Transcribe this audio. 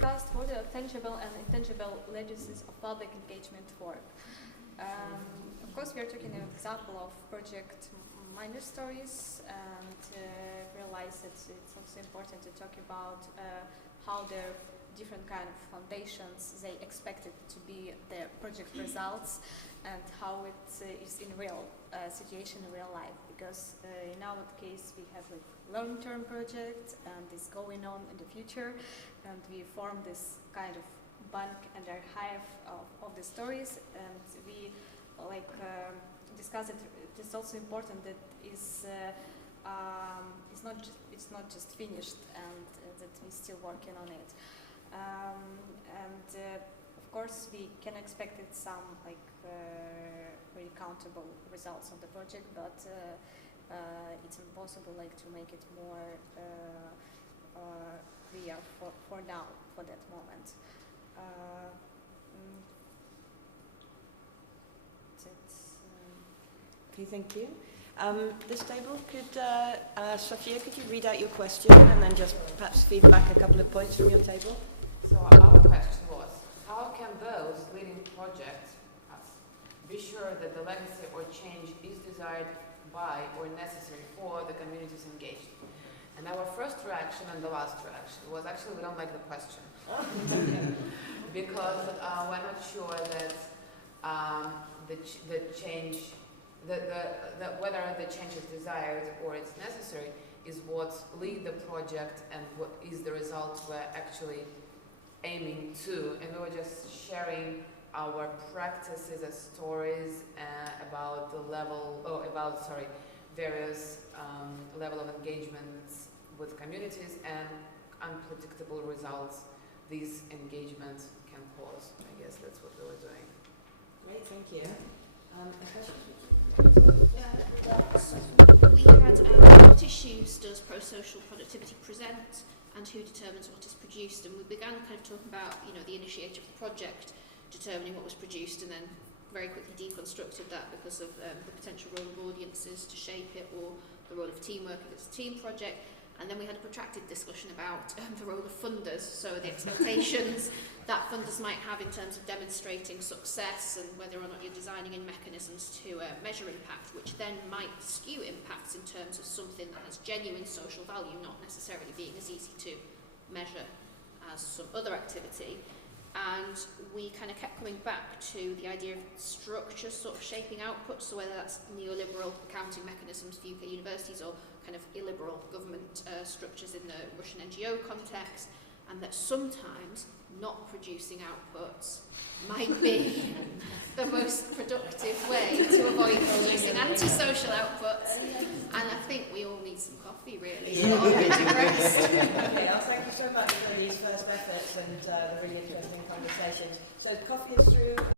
discussed what are tangible and intangible legacies of public engagement work. Of course, we are taking an example of project minor stories, and realize that it's also important to talk about how their different kind of foundations they expected to be their project results, and how it is in real situation in real life. Because in our case we have like long-term project and it's going on in the future, and we form this kind of bank and archive of the stories, and we like discuss it. It's also important that it's not just finished, and that we're still working on it. Of course, we can expect it some like very countable results of the project, but it's impossible like to make it more clear for now, for that moment. Okay, thank you. This table, Sophia, could you read out your question and then just perhaps feed back a couple of points from your table? So our question was, how can those leading projects be sure that the legacy or change is desired by or necessary for the communities engaged? And our first reaction and the last reaction was actually we don't like the question. Because we're not sure that whether the change is desired or it's necessary is what lead the project and what is the result we're actually aiming to. And we were just sharing our practices as stories about various level of engagements with communities and unpredictable results these engagements can cause. I guess that's what we were doing. Great, thank you. We had what issues does pro-social productivity present, and who determines what is produced, and we began kind of talking about, you know, the initiator of the project determining what was produced, and then very quickly deconstructed that because of the potential role of audiences to shape it, or the role of teamwork if it's a team project. And then we had a protracted discussion about the role of funders, so the expectations that funders might have in terms of demonstrating success, and whether or not you're designing in mechanisms to measure impact, which then might skew impacts in terms of something that has genuine social value, not necessarily being as easy to measure as some other activity. And we kind of kept coming back to the idea of structure sort of shaping outputs, so whether that's neoliberal accounting mechanisms for UK universities or kind of illiberal government structures in the Russian NGO context, and that sometimes not producing outputs might be the most productive way to avoid producing antisocial outputs. And I think we all need some coffee, really. Okay, well, thank you so much for these first efforts and the really interesting conversations. So coffee is through.